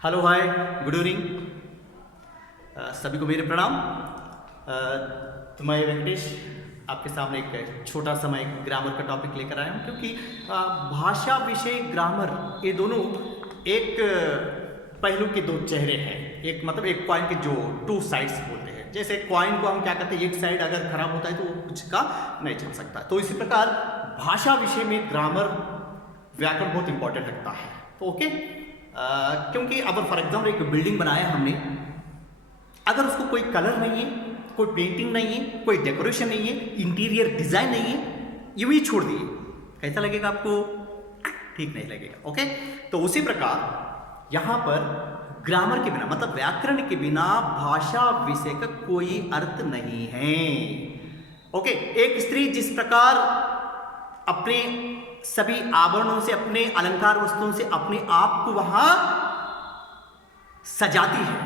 Hello hi good evening. सभी को मेरे प्रणाम। तो मैं वेंकटेश आपके सामने एक छोटा सा मैं एक ग्रामर का टॉपिक लेकर आया हूँ, क्योंकि भाषा विषय ग्रामर ये दोनों एक पहलू के दो चेहरे हैं। एक मतलब एक कॉइन के जो टू साइड्स बोलते हैं। जैसे कॉइन को हम क्या कहते हैं, एक साइड अगर खराब होता है तो वो कुछ का नहीं चल सकता। तो इसी प्रकार भाषा विषय में ग्रामर व्याकरण बहुत इंपॉर्टेंट रखता है। तो ओके, क्योंकि अब फॉर एग्जाम्पल एक बिल्डिंग बनाया हमने, अगर उसको कोई कलर नहीं है, कोई पेंटिंग नहीं है, कोई डेकोरेशन नहीं है, इंटीरियर डिजाइन नहीं है, यूं ही छोड़ दिए, कैसा लगेगा आपको? ठीक नहीं लगेगा। ओके, तो उसी प्रकार यहां पर ग्रामर के बिना मतलब व्याकरण के बिना भाषा विषय का कोई अर्थ नहीं है। ओके, एक स्त्री जिस प्रकार अपने सभी आभरणों से, अपने अलंकार वस्तुओं से अपने आप को वहां सजाती है,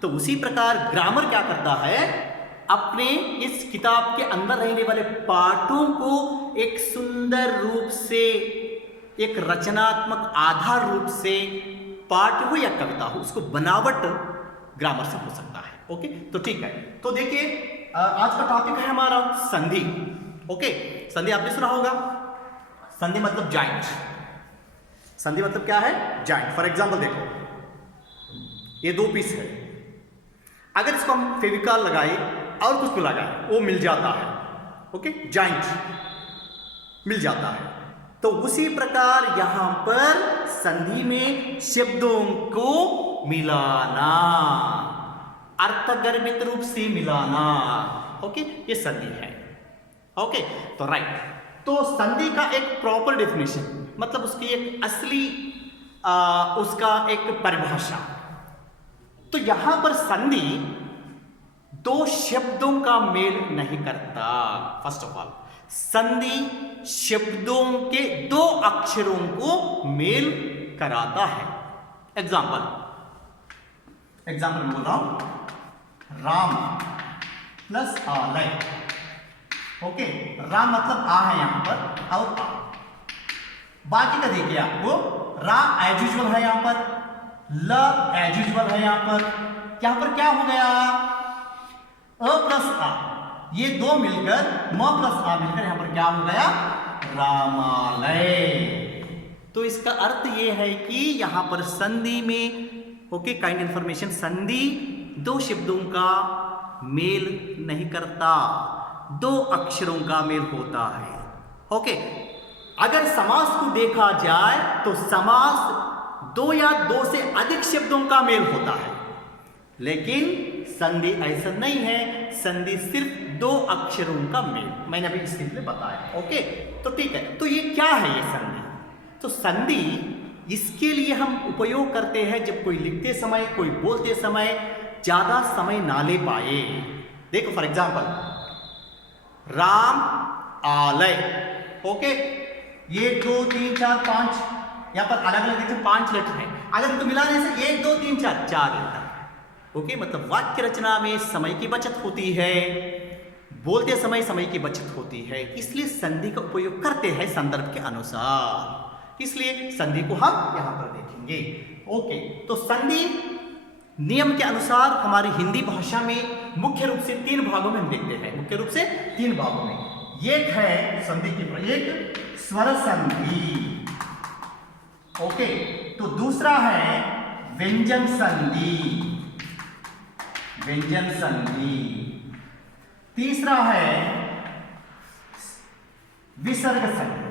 तो उसी प्रकार ग्रामर क्या करता है, अपने इस किताब के अंदर रहने वाले पाठों को एक सुंदर रूप से, एक रचनात्मक आधार रूप से, पाठ हो या कविता हो, उसको बनावट ग्रामर से हो सकता है। ओके, तो ठीक है। तो देखिए, आज का टॉपिक है हमारा संधि। ओके, संधि आपने सुना होगा। संधि मतलब जॉइंट। संधि मतलब क्या है? जॉइंट। फॉर एग्जांपल देखो, ये दो पीस है, अगर इसको हम फेविकॉल लगाए और कुछ को लगाए वो मिल जाता है। ओके, जॉइंट मिल जाता है। तो उसी प्रकार यहां पर संधि में शब्दों को मिलाना, अर्थगर्भित रूप से मिलाना, ओके, ये संधि है। ओके, तो राइट। तो संधि का एक प्रॉपर डेफिनेशन मतलब उसकी एक असली उसका एक परिभाषा। तो यहां पर संधि दो शब्दों का मेल नहीं करता। फर्स्ट ऑफ ऑल, संधि शब्दों के दो अक्षरों को मेल कराता है। एग्जाम्पल बोल रहा हूं, राम प्लस आलय। ओके, राम मतलब आ है यहां पर और आ। बाकी का देखिए आपको, रा एज यूजुअल है यहां पर, ल एज यूजुअल है यहां पर। यहां पर क्या हो गया? अ प्लस आ, ये दो मिलकर म प्लस आ मिलकर यहां पर क्या हो गया? रामालय। तो इसका अर्थ ये है कि यहां पर संधि में, ओके, काइंड इंफॉर्मेशन, संधि दो शब्दों का मेल नहीं करता, दो अक्षरों का मेल होता है। ओके, अगर समास को देखा जाए तो समास दो या दो से अधिक शब्दों का मेल होता है, लेकिन संधि ऐसा नहीं है। संधि सिर्फ दो अक्षरों का मेल, मैंने अभी इसके लिए बताया। ओके, तो ठीक है। तो ये क्या है ये संधि? तो संधि इसके लिए हम उपयोग करते हैं जब कोई लिखते समय, कोई बोलते समय ज्यादा समय ना ले पाए। देखो फॉर एग्जाम्पल, राम आलय। ओके, ये 2 3 4 5 यहां पर अलग अलग देखिए 5 लेटर है। अगर इनको मिलाने से 1 2 3 4 लेटर। ओके, मतलब वाक्य रचना में समय की बचत होती है, बोलते समय समय की बचत होती है, इसलिए संधि का उपयोग करते हैं संदर्भ के अनुसार। इसलिए संधि को हम यहां पर देखेंगे। ओके, तो संधि नियम के अनुसार हमारी हिंदी भाषा में मुख्य रूप से 3 भागों में हम देखते हैं। मुख्य रूप से 3 भागों में, एक है संधि की, एक स्वर संधि। ओके, तो दूसरा है व्यंजन संधि, व्यंजन संधि। तीसरा है विसर्ग संधि,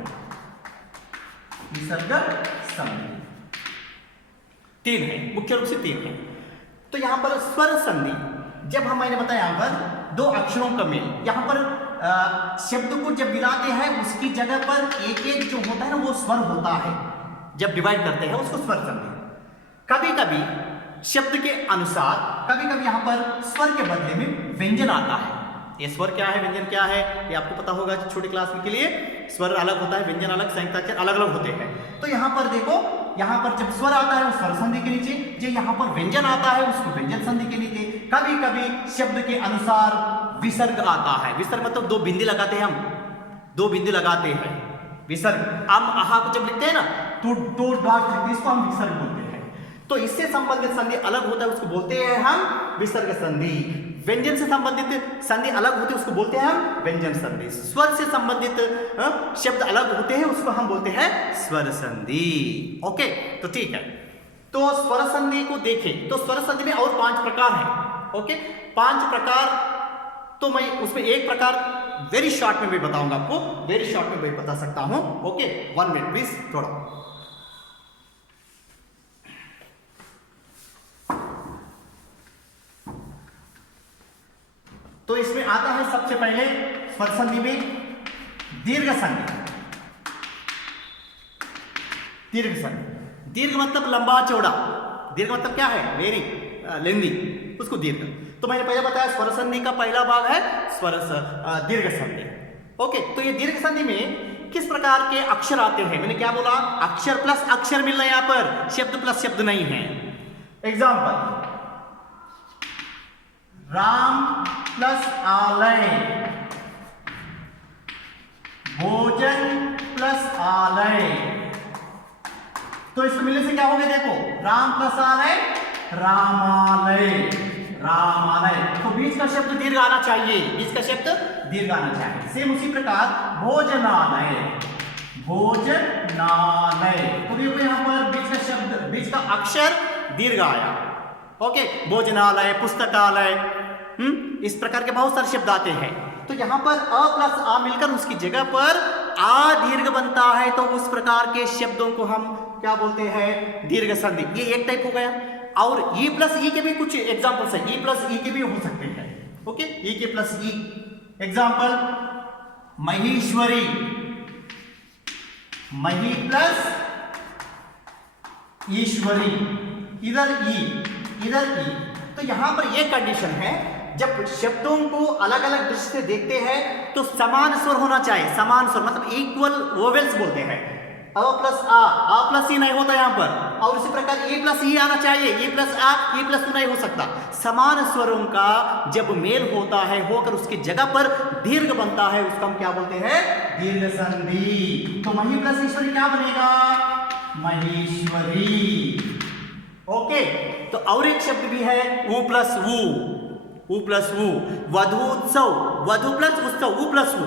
विसर्ग संधि। 3 है, मुख्य रूप से 3 है। तो यहां पर स्वर संधि, जब हम, मैंने बताया यहां पर दो अक्षरों का मेल, यहां पर शब्द को जब मिलाते हैं उसकी जगह पर एक एक जो होता है ना वो स्वर होता है, जब डिवाइड करते हैं उसको स्वर संधि। कभी कभी शब्द के अनुसार, कभी कभी यहां पर स्वर के बदले में व्यंजन आता है। ये स्वर क्या है, व्यंजन क्या है, ये आपको पता होगा छोटे क्लास के लिए। स्वर अलग होता है, व्यंजन अलग, संयुक्ताक्षर अलग अलग होते हैं। तो यहां पर देखो, यहां पर जब स्वर आता है वो स्वर संधि के नीचे, जो यहां पर व्यंजन आता है उसको व्यंजन संधि के नीचे। कभी कभी शब्द के अनुसार विसर्ग आता है। विसर्ग मतलब 2 बिंदी लगाते हैं हम, 2 बिंदी लगाते हैं, विसर्ग। अम आहा को जब लिखते हैं ना तो 2 डॉट लिखते हैं, इसको हम विसर्ग बोलते हैं। तो इससे संबंधित संधि अलग होता है, उसको बोलते हैं हम विसर्ग संधि। व्यंजन से संबंधित संधि अलग होते हैं, उसको बोलते हैं हम व्यंजन संधि। स्वर से संबंधित शब्द अलग होते हैं, उसको हम बोलते हैं स्वर संधि। ओके, तो ठीक है। तो स्वर संधि को देखें तो स्वर संधि में और 5 प्रकार हैं। ओके, 5 प्रकार, तो मैं उसमें एक प्रकार वेरी शॉर्ट में भी बताऊंगा आपको, वेरी शॉर्ट में भी बता सकता हूं। ओके, 1 मिनट प्लीज, थोड़ा। तो इसमें आता है सबसे पहले स्वर संधि में दीर्घ संधि। दीर्घ संधि, दीर्घ मतलब लंबा चौड़ा, दीर्घ मतलब क्या है, वेरी लेंदी, उसको दीर्घ। तो मैंने पहले बताया स्वर संधि का पहला भाग है दीर्घ संधि। ओके, तो ये दीर्घ संधि में किस प्रकार के अक्षर आते हैं, मैंने क्या बोला, अक्षर प्लस अक्षर मिल रहा है, यहां पर शब्द प्लस शब्द नहीं है। एग्जाम्पल, राम प्लस आलय, भोजन प्लस आलय। तो इसको मिलने से क्या हो गया, देखो, राम प्लस आलय, रामालय, रामालय। तो बीच का शब्द दीर्घ आना चाहिए, बीच का शब्द दीर्घ आना चाहिए। सेम उसी प्रकार भोजनालय, भोजनालय। तो देखो यहां पर बीच का शब्द, बीच का अक्षर दीर्घ आया। ओके, भोजनालय, पुस्तकालय, इस प्रकार के बहुत सारे शब्द आते हैं। तो यहां पर अ प्लस आ मिलकर उसकी जगह पर आ दीर्घ बनता है, तो उस प्रकार के शब्दों को हम क्या बोलते हैं, दीर्घ संधि। ये एक टाइप हो गया। और ई प्लस ई के भी कुछ एग्जांपल्स हैं, ई प्लस ई के भी हो सकते हैं। ओके, ई के प्लस ई। एग्जांपल, महेश्वरी, मही प्लस ईश्वरी, इधर ई, इधर ई। तो यहां पर यह कंडीशन है, जब शब्दों को अलग अलग दृष्टि से देखते हैं तो समान स्वर होना चाहिए। समान स्वर मतलब इक्वल वोवेल्स बोलते हैं। अ प्लस आ प्लस ई नहीं होता यहां पर, और इसी प्रकार ए प्लस ई आना चाहिए, ए प्लस आ, ए प्लस नहीं हो सकता। समान स्वरों का जब मेल होता है, होकर उसकी जगह पर दीर्घ बनता है, उसको हम क्या बोलते हैं, दीर्घ संधि। तो मही प्लस ईश्वरी क्या बनेगा, महेश्वरी। ओके, तो और एक शब्द भी है उ प्लस ऊ, उ प्लस ऊ, वधूत्सव, वधु प्लस उत्सव, उ प्लस ऊ,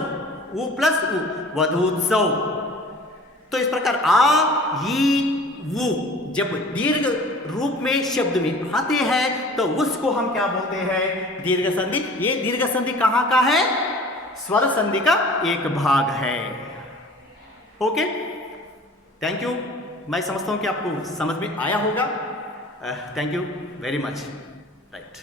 उ प्लस ऊ, वधूत्सव। तो इस प्रकार आ, ई, वु जब दीर्घ रूप में शब्द में आते हैं तो उसको हम क्या बोलते हैं, दीर्घ संधि। ये दीर्घ संधि कहां का है, स्वर संधि का एक भाग है। Okay, thank you. मैं समझता हूं कि आपको समझ में आया होगा। Thank you very much. Right.